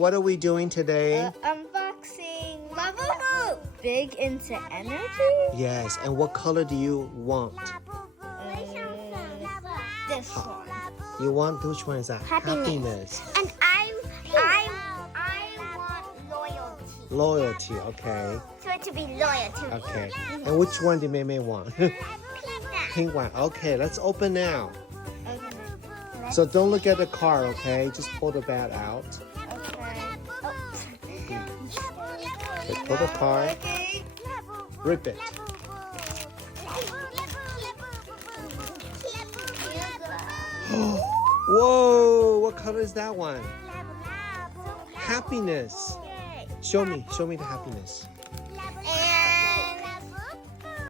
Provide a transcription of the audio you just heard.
what are we doing today? Unboxing Labubu. Big into energy? Yes, and what color do you want? This one. You want, which one is that? Happiness. And I want loyalty. Loyalty, okay. So to be loyal to me. Okay. And which one did Mei want? Pink Pink one. Okay, let's open now. Okay. So don't look at the card, okay? Just pull the bag out. Okay, pull the card. Rip it. Whoa! What color is that one? Happiness. Show me the happiness.